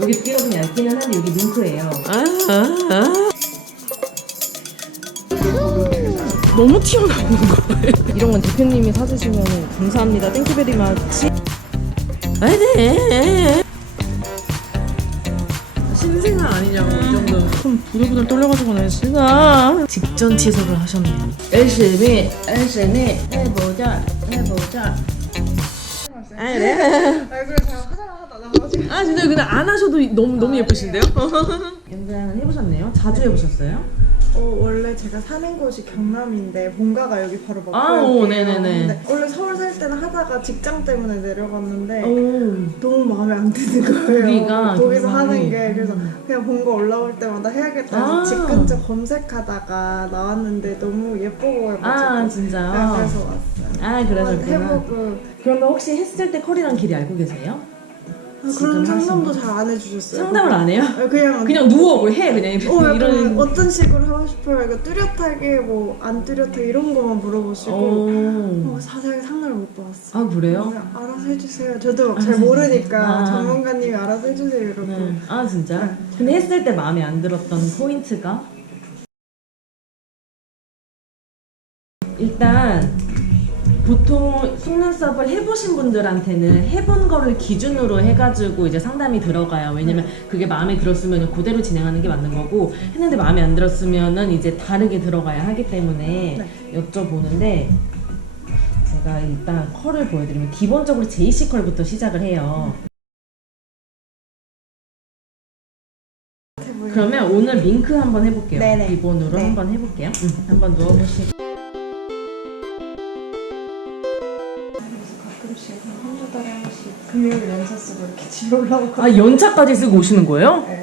여기 좀 얇기는 한데 여기 밍크예요. 너무 튀어나오는 거예요. 이런 건 대표님이 사주시면 감사합니다. 땡큐 베리 마치. 신생아 아니냐고 이 정도. 좀 부들부들 떨려가지고 나 싫어. 직전 취소를 하셨네요. 열심히 열심히 해보자 해보자. 아 그래? 하다 나가지고 아 진짜 근데 안 하셔도 너무 너무 예쁘신데요? 연장 해보셨네요? 자주 해보셨어요? 어, 원래 제가 사는 곳이 경남인데 본가가 여기 바로 막고요. 아, 오, 네네네. 원래 서울 살 때는 하다가 직장 때문에 내려갔는데 오. 너무 마음에 안 드는 거예요. 거기가 거기서 정말. 하는 게 그래서 그냥 본가 올라올 때마다 해야겠다 해서 아. 집 근처 검색하다가 나왔는데 너무 예뻐 보여가지고 아 네, 진짜. 그래서 왔어요. 아 그래서 해보고 그러면 혹시 했을 때 컬이랑 길이 알고 계세요? 아, 그런 상담도 잘 안 해주셨어요. 상담을 안 해요? 아, 그냥 그냥 누워 뭐해 그냥 어, 약간 이런. 어떤 식으로 하고 싶어요? 이거 뚜렷하게 뭐 안 뚜렷하게 이런 거만 물어보시고 오. 어, 자세하게 상담을 못 받았어요. 아 그래요? 그냥 알아서 해주세요. 저도 잘 모르니까 아. 전문가님이 알아서 해주세요 이러고 네. 아 진짜? 네. 근데 했을 때 마음에 안 들었던 포인트가 일단 보통 속눈썹을 해보신 분들한테는 해본 거를 기준으로 해가지고 이제 상담이 들어가요. 왜냐면 그게 마음에 들었으면 그대로 진행하는 게 맞는 거고 했는데 마음에 안 들었으면은 이제 다르게 들어가야 하기 때문에 여쭤보는데 제가 일단 컬을 보여드리면 기본적으로 JC 컬부터 시작을 해요. 그러면 오늘 링크 한번 해볼게요. 네네. 기본으로 네. 한번 해볼게요. 음, 한번 누워보시고. 금요일 연차 쓰고 이렇게 집에 올라오고 아 연차까지 쓰고 오시는 거예요? 네.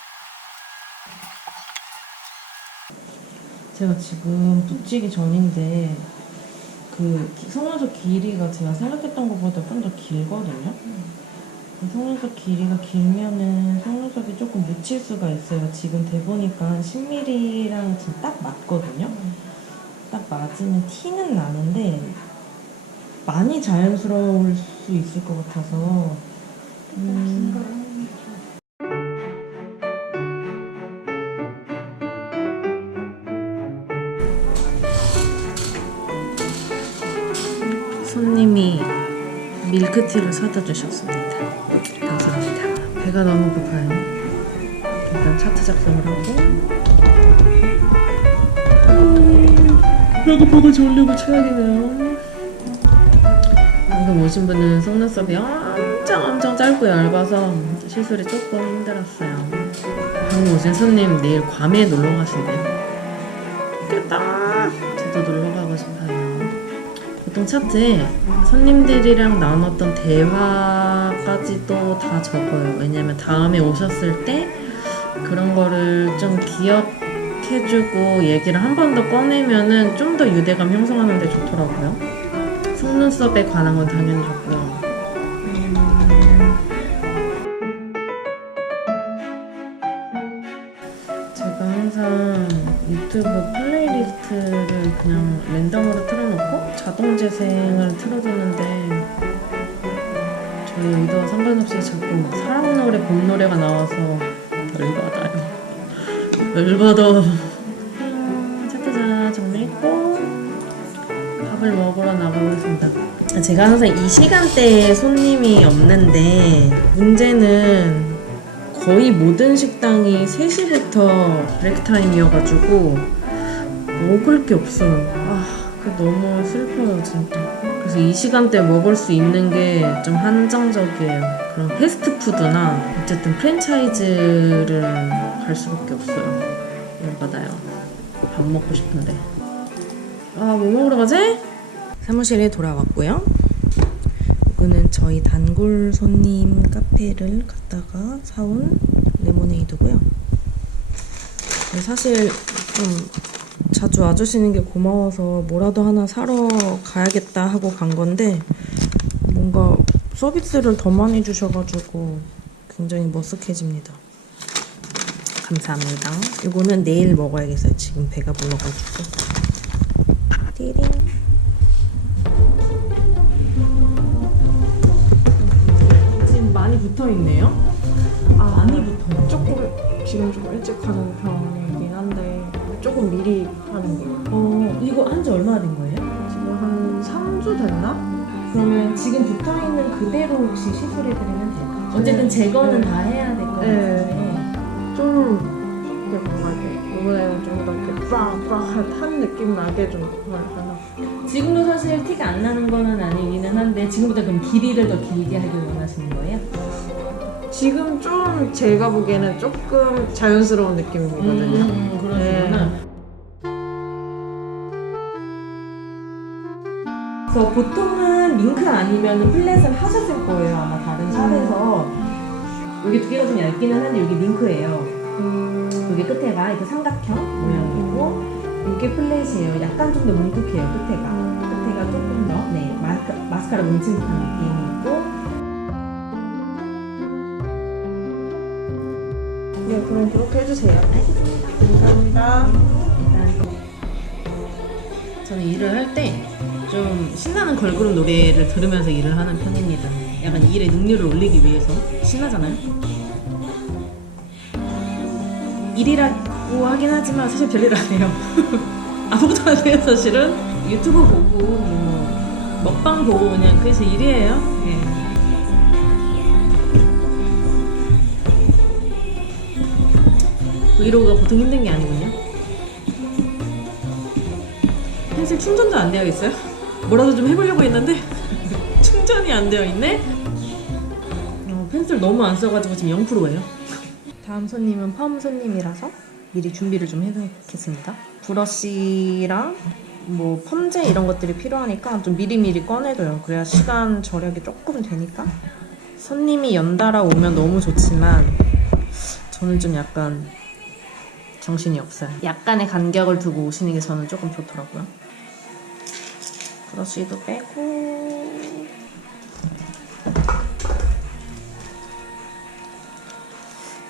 제가 지금 붙이기 전인데 그 기- 속눈썹 길이가 제가 생각했던 것보다 좀 더 길거든요. 그 속눈썹 길이가 길면은 속눈썹이 조금 묻힐 수가 있어요. 지금 대보니까 10mm랑 지금 딱 맞거든요. 딱 맞으면 티는 나는데 많이 자연스러울 수 있을 것 같아서 음, 손님이 밀크티를 사다 주셨습니다. 감사합니다. 배가 너무 고파요. 일단 차트 작성을 하고 음, 배고프고 졸리고 최악이네요. 방금 오신 분은 속눈썹이 엄청 엄청 짧고 얇아서 시술이 조금 힘들었어요. 방금 오신 손님 내일 괌에 놀러 가신대요. 좋겠다. 저도 놀러 가고 싶어요. 보통 차트에 손님들이랑 나눴던 대화까지도 다 적어요. 왜냐면 다음에 오셨을 때 그런 거를 좀 기억해주고 얘기를 한 번 더 꺼내면은 좀 더 유대감 형성하는데 좋더라고요. 속눈썹에 관한 건 당연히 좋고요. 제가 항상 유튜브 플레이리스트를 그냥 랜덤으로 틀어놓고 자동 재생을 틀어두는데 저희 의도와 상관없이 자꾸 사랑 노래, 봄 노래가 나와서 열받아요. 열받아. 차트자 정리했고 밥을 먹으러 나가보겠습니다. 제가 항상 이 시간대에 손님이 없는데 문제는 거의 모든 식당이 3시부터 브레이크 타임이어가지고 먹을 게 없어요. 아, 그 너무 슬퍼요, 진짜. 그래서 이 시간대 먹을 수 있는 게 좀 한정적이에요. 그런 패스트푸드나 어쨌든 프랜차이즈를 갈 수밖에 없어요. 열받아요. 밥 먹고 싶은데. 아, 뭐 먹으러 가지? 사무실에 돌아왔고요. 이거는 저희 단골 손님 카페를 갔다가 사온 레모네이드고요. 네, 사실 좀 자주 와주시는 게 고마워서 뭐라도 하나 사러 가야겠다 하고 간 건데 뭔가 서비스를 더 많이 주셔가지고 굉장히 머쓱해집니다. 감사합니다. 이거는 내일 먹어야겠어요. 지금 배가 불러가지고. 있네요. 아, 많이 붙어요. 조금 지금 좀 일찍 하는 편이긴 한데 조금 미리 하는 거예요. 어, 이거 한 지 얼마나 된 거예요? 지금 한 3주 됐나? 그러면 지금 붙어 있는 그대로 혹시 시술해드리면 될까요? 어쨌든 제거는 다 해야 될 것 네. 같은데. 좀 이렇게 뭔가 이렇게 이번에는 좀 더 이렇게 빡빡한 느낌 나게 좀 하나. 지금도 사실 티가 안 나는 거는 아니기는 한데 지금부터 그럼 길이를 더 길게 하길 원하시는 거예요? 지금 좀 제가 보기에는 조금 자연스러운 느낌이거든요. 음, 그러시구나. 그래서 보통은 링크 아니면 플랫을 하셨을 거예요 아마 다른 샵에서. 여기 두 개가 좀 얇기는 한데 여기 링크예요. 음, 여기 끝에가 이렇게 삼각형 모양이고 이게 플랫이에요. 약간 좀 더 뭉툭해요 끝에가. 끝에가 조금 더 네, 마스카, 마스카라 뭉친 듯한 느낌이 네, 그럼 그렇게 해주세요. 감사합니다. 저는 일을 할 때 좀 신나는 걸그룹 노래를 들으면서 일을 하는 편입니다. 약간 일의 능률을 올리기 위해서 신나잖아요. 일이라고 하긴 하지만 사실 별일 안 해요. 아무것도 안 해요 사실은. 유튜브 보고 뭐 먹방 보고 그냥 제 일이에요. 예. 브이로그가 보통 힘든 게 아니군요. 펜슬 충전도 안 되어 있어요? 뭐라도 좀 해보려고 했는데 충전이 안 되어 있네? 어, 펜슬 너무 안 써가지고 지금 0%예요. 다음 손님은 펌 손님이라서 미리 준비를 좀 해놓겠습니다. 브러쉬랑 뭐 펌제 이런 것들이 필요하니까 좀 미리미리 꺼내둬요. 그래야 시간 절약이 조금 되니까. 손님이 연달아 오면 너무 좋지만 저는 좀 약간 정신이 없어요. 약간의 간격을 두고 오시는 게 저는 조금 좋더라고요. 브러쉬도 빼고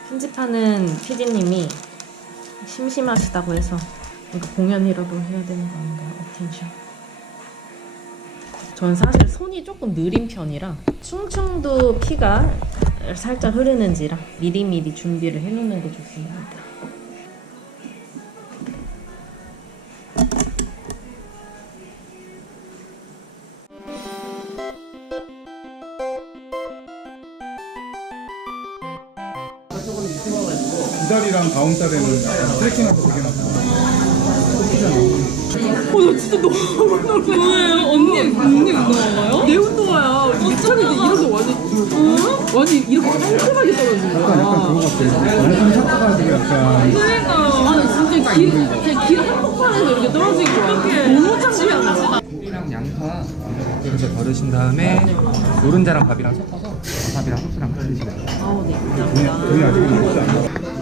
편집하는 PD님이 심심하시다고 해서 이거 공연이라도 해야 되는 거 아닌가요? 어텐션. 전 사실 손이 조금 느린 편이라 충충도 피가 살짝 흐르는지라 미리미리 준비를 해놓는 게 좋습니다. 다음 달에는 약간 트레킹하고 되게 많고 뭐예요? 언니 언니 운동화가요? 내 운동화야. 미쳤는데 이렇게 완전 완전 이렇게 깔끔하게 떨어지는 약간 약간 그거 같아 완전 삭혀가지고 약간 그러니까 아니 진짜 길 그냥 길 한복판에서 이렇게 떨어지는 거 같아. 너무 창피하다. 꿀이랑 양파 이렇게 버르신 다음에 노른자랑 밥이랑 섞어서 밥이랑 소스랑 같이 드시면 돼요. 아우 네. 돈이 아직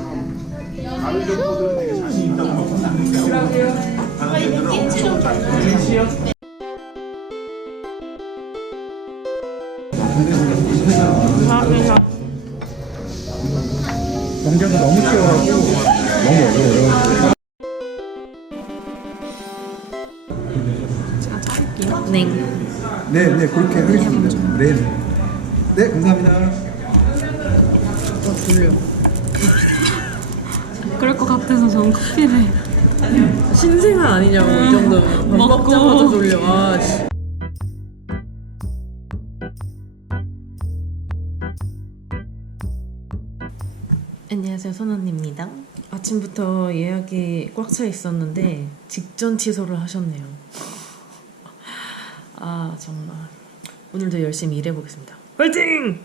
경쟁도 너무 치열하고 너무 어려워요 네. 네, 네 그렇게 하겠습니다. 네, 네 감사합니다 그럴 것 같아서 저는 커피를 신생아 아니냐고 이 정도 밥 먹고. 먹자마자 졸려 아, 씨. 안녕하세요 손언니입니다 아침부터 예약이 꽉 차 있었는데 직전 취소를 하셨네요 아 정말 오늘도 열심히 일해보겠습니다 화이팅!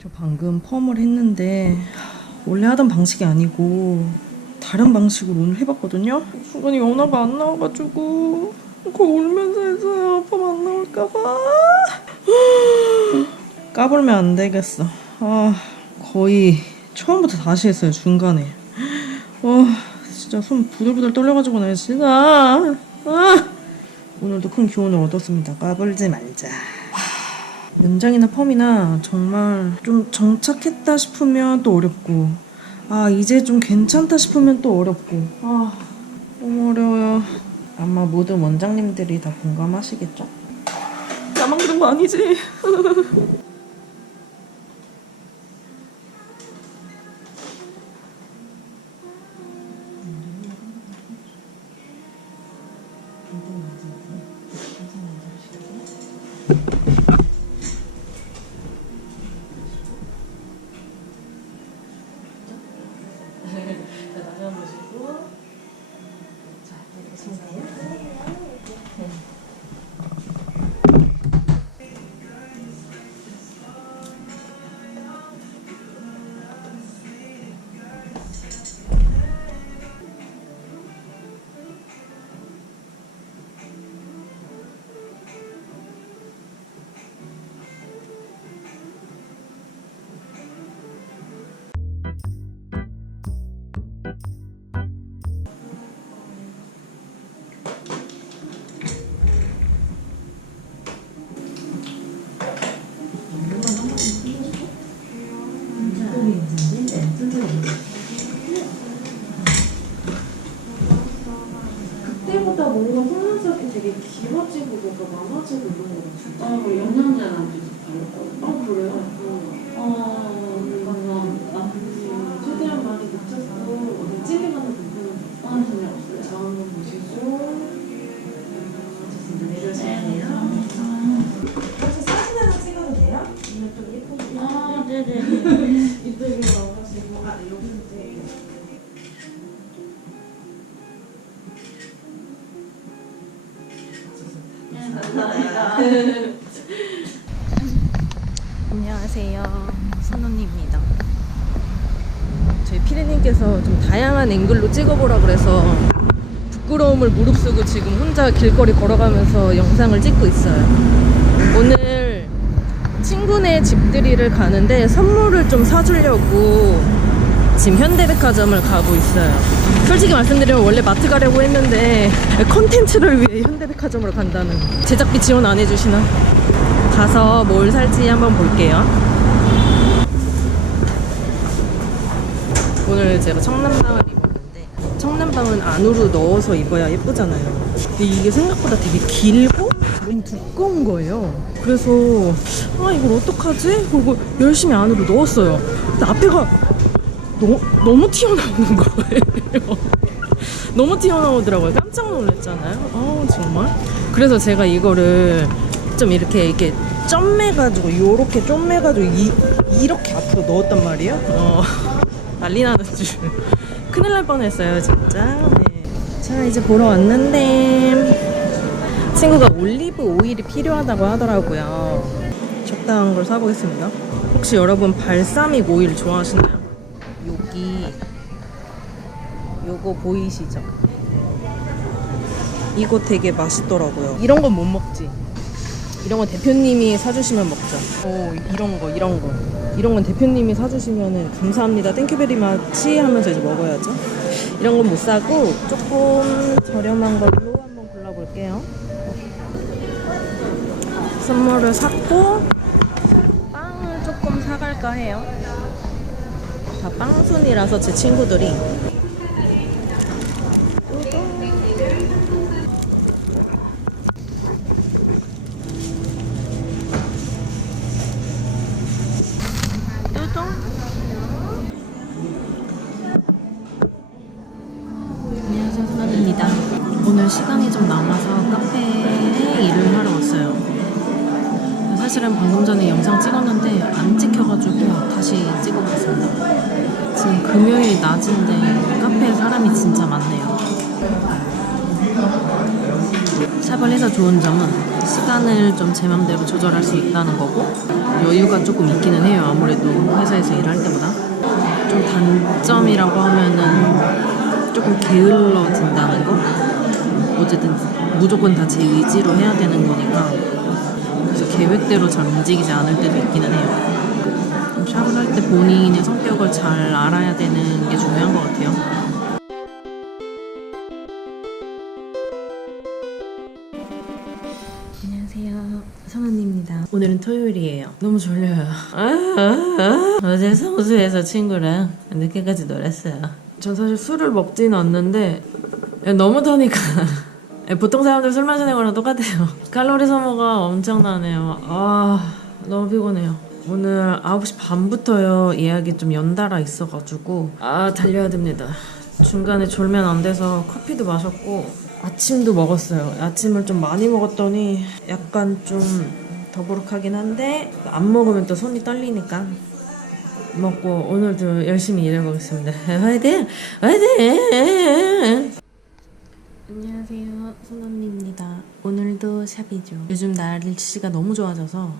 저 방금 펌을 했는데 원래 하던 방식이 아니고 다른 방식으로 오늘 해봤거든요. 순간이 연화가 안 나와가지고 그거 울면서 했어요. 펌안 나올까봐. 까불면 안 되겠어. 아 거의 처음부터 다시 했어요 중간에. 와 진짜 손 부들부들 떨려가지고 나 진짜. 아, 오늘도 큰 교훈을 얻었습니다. 까불지 말자. 연장이나 펌이나 정말 좀 정착했다 싶으면 또 어렵고 아 이제 좀 괜찮다 싶으면 또 어렵고 아 너무 어려워요 아마 모든 원장님들이 다 공감하시겠죠? 나만 그런 거 아니지? Uhum. 뭔가 많아지고 이런 거. 아, 뭐 영양제랑 비슷하고. 아, 그래요? 어, 감사합니다. 최대한 많이 늦췄고, 찔리가는 부분은 아, 전혀 없어요. 저 한번 보시고. 좋습니다. 내려주세요. 혹시 사진 하나 찍어도 돼요? 오늘 좀 예쁘게. 아, 네네. 이쪽으로 나오시고. 아, 네, 여기 안녕하세요. 선언니입니다. 저희 피디님께서 좀 다양한 앵글로 찍어보라 그래서 부끄러움을 무릅쓰고 지금 혼자 길거리 걸어가면서 영상을 찍고 있어요. 오늘 친구네 집들이를 가는데 선물을 좀 사주려고 지금 현대백화점을 가고 있어요. 솔직히 말씀드리면 원래 마트 가려고 했는데 컨텐츠를 위해 현대백화점으로 간다는 제작비 지원 안 해주시나? 가서 뭘 살지 한번 볼게요. 오늘 제가 청남방을 입었는데 청남방은 안으로 넣어서 입어야 예쁘잖아요. 근데 이게 생각보다 되게 길고 너무 두꺼운 거예요. 그래서 아 이걸 어떡하지? 그리고 열심히 안으로 넣었어요. 근데 앞에가 너, 너무 튀어나오는 거예요. 너무 튀어나오더라고요. 깜짝 놀랐잖아요. 아 정말. 그래서 제가 이거를 좀 이렇게 이렇게 점매가지고 요렇게 점매가지고 이, 이렇게 앞으로 넣었단 말이에요. 어, 난리 나는 줄. 큰일 날 뻔했어요, 진짜. 네. 자, 이제 보러 왔는데 친구가 올리브 오일이 필요하다고 하더라고요. 적당한 걸 사보겠습니다. 혹시 여러분 발사믹 오일 좋아하시나요? 여기 요거 보이시죠? 이거 되게 맛있더라고요. 이런 건 못 먹지. 이런 건 대표님이 사주시면 먹죠. 오, 이런 거, 이런 거. 이런 건 대표님이 사주시면은 감사합니다. 땡큐베리 마치 하면서 이제 먹어야죠. 이런 건 못 사고 조금 저렴한 걸로 한번 골라볼게요. 선물을 샀고 빵을 조금 사갈까 해요. 다 빵순이라서 제 친구들이 오늘 시간이 좀 남아서 카페에 일을 하러 왔어요. 사실은 방금 전에 영상 찍었는데 안 찍혀가지고 다시 찍어보겠습니다. 지금 금요일 낮인데 카페에 사람이 진짜 많네요. 샵을 해서 좋은 점은 시간을 좀 제 맘대로 조절할 수 있다는 거고 여유가 조금 있기는 해요. 아무래도 회사에서 일할 때보다. 좀 단점이라고 하면은 조금 게을러진다는 거? 어쨌든 무조건 다 제 의지로 해야 되는 거니까 그래서 계획대로 잘 움직이지 않을 때도 있기는 해요. 샵을 할 때 본인의 성격을 잘 알아야 되는 게 중요한 것 같아요. 안녕하세요. 성언니입니다. 오늘은 토요일이에요. 너무 졸려요. 어제 성수에서 친구랑 늦게까지 놀았어요. 전 사실 술을 먹지는 않는데 너무 더니까 보통 사람들 술 마시는 거랑 똑같아요. 칼로리 소모가 엄청나네요. 아 너무 피곤해요. 오늘 9시 반부터요 예약이 좀 연달아 있어가지고 아 달려야 됩니다. 중간에 졸면 안 돼서 커피도 마셨고 아침도 먹었어요. 아침을 좀 많이 먹었더니 약간 좀 더부룩하긴 한데 안 먹으면 또 손이 떨리니까 먹고 오늘도 열심히 일해보겠습니다. 화이팅! 화이팅! 안녕하세요. 손언니입니다. 오늘도 샵이죠. 요즘 날씨가 너무 좋아져서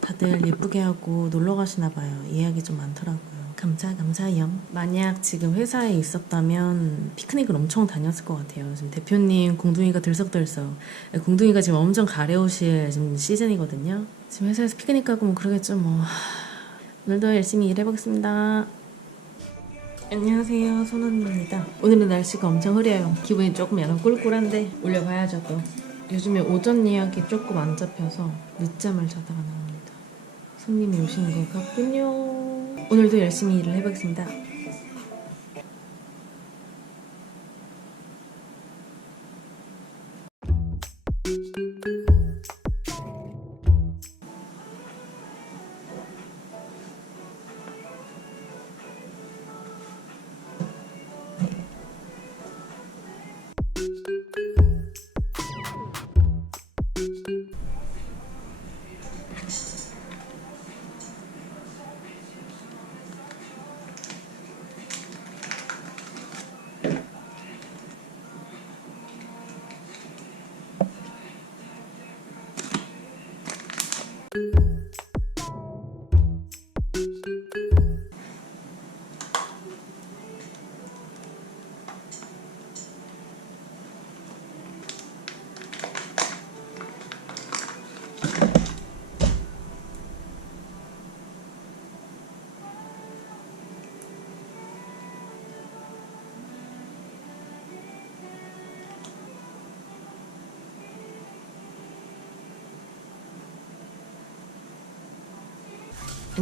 다들 예쁘게 하고 놀러 가시나 봐요. 예약이 좀 많더라고요. 감사 감사요. 만약 지금 회사에 있었다면 피크닉을 엄청 다녔을 것 같아요. 지금 대표님 공둥이가 들썩들썩. 공둥이가 지금 엄청 가려우실 지금 시즌이거든요. 지금 회사에서 피크닉 가고 뭐 그러겠죠 뭐. 오늘도 열심히 일해보겠습니다. 안녕하세요 손언니입니다. 오늘은 날씨가 엄청 흐려요. 기분이 조금 약간 꿀꿀한데 올려봐야죠 또. 요즘에 오전 예약이 조금 안 잡혀서 늦잠을 자다가 나옵니다. 손님이 오시는 것 같군요. 오늘도 열심히 일을 해보겠습니다.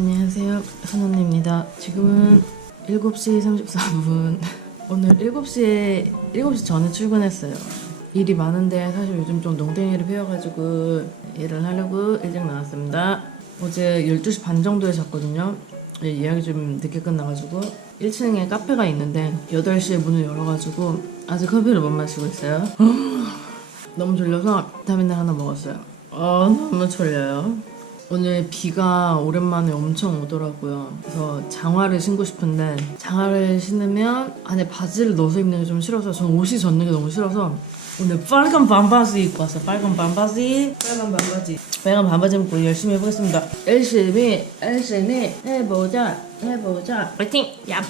안녕하세요. 선언입니다. 지금은 7시 34분. 오늘 7시에, 7시 전에 출근했어요. 일이 많은데 사실 요즘 좀 농땡이를 피워가지고 일을 하려고 일찍 나왔습니다. 어제 12시 반 정도에 잤거든요. 예, 예약이 좀 늦게 끝나가지고 1층에 카페가 있는데 8시에 문을 열어가지고 아직 커피를 못 마시고 있어요. 너무 졸려서 비타민을 하나 먹었어요. 아 너무 졸려요. 오늘 비가 오랜만에 엄청 오더라고요. 그래서 장화를 신고 싶은데 장화를 신으면 안에 바지를 넣어서 입는 게 좀 싫어서 저는 옷이 젖는 게 너무 싫어서 오늘 빨간 반바지 입고 왔어요. 빨간 반바지, 빨간 반바지, 빨간 반바지 입고 열심히 해보겠습니다. 열심히, 열심히 해보자, 해보자. 파이팅! 야!